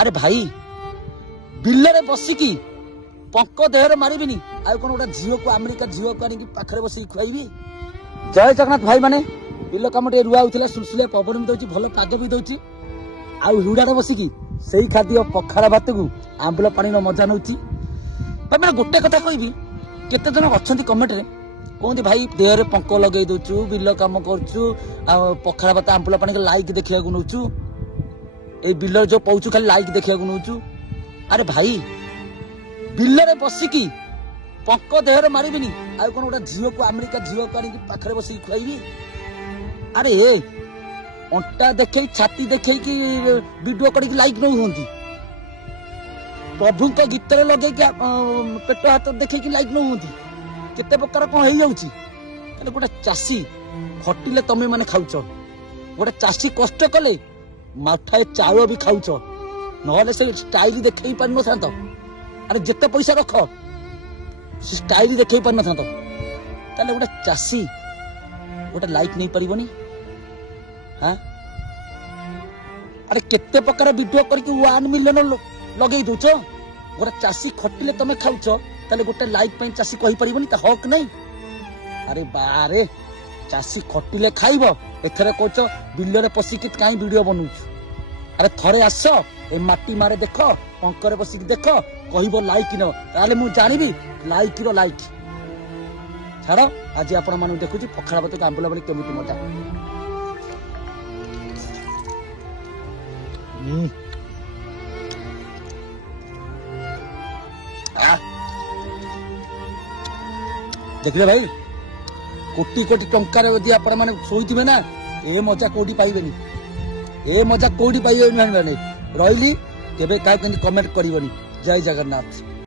আরে ভাই ବିଲରେ ବସିକି ପଙ୍କ ଦେହରେ ମାରିବିନି ଆଉ କଣ ଗୋଟେ ଝିଅକୁ ଆମେରିକା ଝିଅକୁ ଆଣିକି ପାଖରେ ବସିକି ଖୁଆଇବି। ଜୟ ଜଗନ୍ନାଥ ଭାଇ ମାନେ, ବିଲ କାମ ଟିକେ ରୁଆ ହଉଥିଲା, ସୁଲସୁଲିଆ ପବନ ବି ଦଉଛି, ଭଲ ପାଗ ବି ଦଉଛି। ଆଉ ହିଉଡାରେ ବସିକି ସେଇ ଖାଦ୍ୟ ପଖାଳ ଭାତକୁ ଆମ୍ବୁଲ ପାଣିର ମଜା ନଉଛି। ମାନେ ଗୋଟେ କଥା କହିବି, କେତେ ଜଣ ଅଛନ୍ତି କମେଣ୍ଟରେ କୁହନ୍ତି ଭାଇ ଦେହରେ ପଙ୍କ ଲଗେଇ ଦଉଛୁ, ବିଲ କାମ କରୁଛୁ, ଆଉ ପଖାଳ ଭାତ ଆମ୍ବୁଲ ପାଣି ଲାଇକ୍ ଦେଖିବାକୁ ନଉଛୁ, ଏଇ ବିଲରେ ଯୋଉ ପଉଛୁ ଖାଲି ଲାଇକ୍ ଦେଖିବାକୁ ନଉଛୁ। ଆରେ ଭାଇ ବିଲରେ ବସିକି ପଙ୍କ ଦେହରେ ମାରିବିନି ଆଉ କଣ ଗୋଟେ ଝିଅକୁ ଆମେରିକା ଝିଅକୁ ଆଣିକି ପାଖରେ ବସିକି ଖୁଆଇବି। ଆରେ ଅଣ୍ଟା ଦେଖେଇ ଛାତି ଦେଖେଇକି ଭିଡିଓ କରିକି ଲାଇକ୍ ନଉ ହୁଅନ୍ତି, ପ୍ରଭୁଙ୍କ ଗୀତରେ ଲଗେଇକି ପେଟ ହାତ ଦେଖେଇକି ଲାଇକ୍ ନଉ ହୁଅନ୍ତି। କେତେ ପ୍ରକାର କଣ ହେଇଯାଉଛି। ଗୋଟେ ଚାଷୀ ଖଟିଲେ ତମେ ମାନେ ଖାଉଛ, ଗୋଟେ ଚାଷୀ କଷ୍ଟ କଲେ ମାଠାଏ ଚାଉଳ ବି ଖାଉଛ, ନହେଲେ ସେ ଷ୍ଟାଇଲ ଦେଖେଇ ପାରିନଥାନ୍ତ। ଆରେ ଯେତେ ପଇସା ରଖ ସେ ଷ୍ଟାଇଲ ଦେଖେଇ ପାରିନଥାନ୍ତ। ତାହେଲେ ଗୋଟେ ଚାଷୀ ଗୋଟେ ଲାଇକ୍ ନେଇ ପାରିବନି? ହଁ, ଆରେ କେତେ ପ୍ରକାର ଭିଡିଓ କରିକି 1 ମିଲିୟନ ଲଗେଇ ଦଉଛ। ଗୋଟେ ଚାଷୀ ଖଟିଲେ ତମେ ଖାଉଛ, ତାହେଲେ ଗୋଟେ ଲାଇକ୍ ପାଇଁ ଚାଷୀ କହିପାରିବନି ତା ହକ୍ ନାହିଁ? ଆରେ ବାରେ, ଚାଷୀ ଖଟିଲେ ଖାଇବ, ଏଥର କହୁଛ ବିଲରେ ପଶିକି କାହିଁ ଭିଡିଓ ବନଉଛୁ। ଆରେ ଥରେ ଆସ ଏ ମାଟି ମାରେ ଦେଖ, ପଙ୍କରେ ବସିକି ଦେଖ, କହିବ ଲାଇକ୍ ନ, ତାହେଲେ ମୁଁ ଜାଣିବି ଲାଇକ୍ ର ଲାଇକ୍। ଛାଡ, ଆଜି ଆପଣ ମାନଙ୍କୁ ଦେଖୁଛି ପଖାଳ ଭାତକୁ ଆମ୍ବୁଲ ପାଣି କେମିତି ମଜା। ଦେଖିଲେ ଭାଇ, କୋଟି କୋଟି ଟଙ୍କାରେ ଯଦି ଆପଣ ମାନେ ଶୋଇଥିବେ ନା, ଏ ମଜା କୋଉଠି ପାଇବେନି, ଏ ମଜା କୋଉଠି ପାଇବେନି। ରହିଲି, କେବେ କାହା କେମିତି କମେଣ୍ଟ କରିବନି। ଜୟ ଜଗନ୍ନାଥ।